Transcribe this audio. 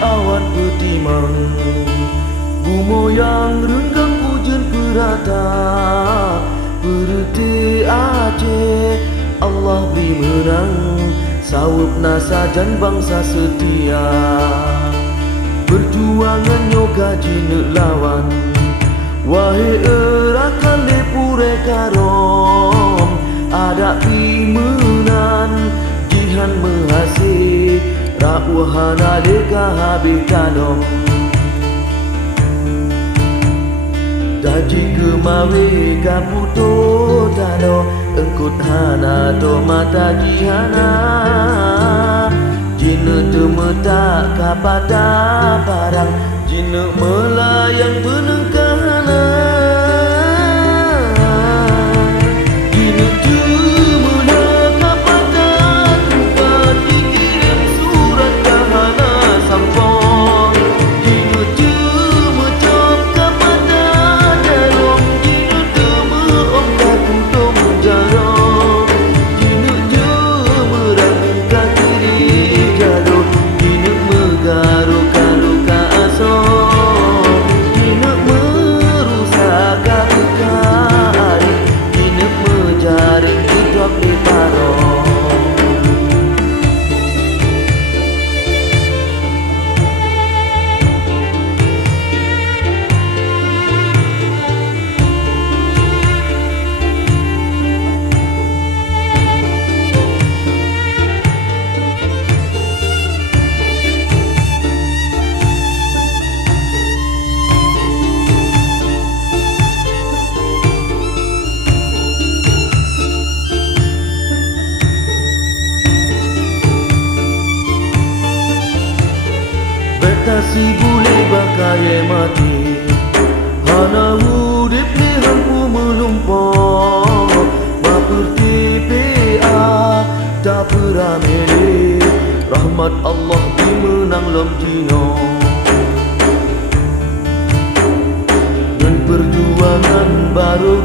awan betimang, bumoyang renggang hujan perata, berhenti Aceh Allah beri menang, sawup nasajan bangsa setia. Perjuangan yoga jinak lawan, wahai erakan lepure karom, ada pimenan jihan menghasil, rakwahana deka habitanom. Daji kemawe kaputo tano, engkut hana to mata jihana. Jina temeta kapada barang, jina melayang benengkahana. Jina temena kapada tempat dikirim surat kahana sampong. Jina temecap kapada darong, jina temeom kakutom jarong. Jina temerang kakiri gaduh, jina megaruh kaluka asong. Jina merusak kakari, jina mejaring hidup di parong. Betasi boleh bakai mati, hana udip ni hampu melumpah. Maperti PA tak beramili, rahmat Allah dimenang lom jino. Dan perjuangan baru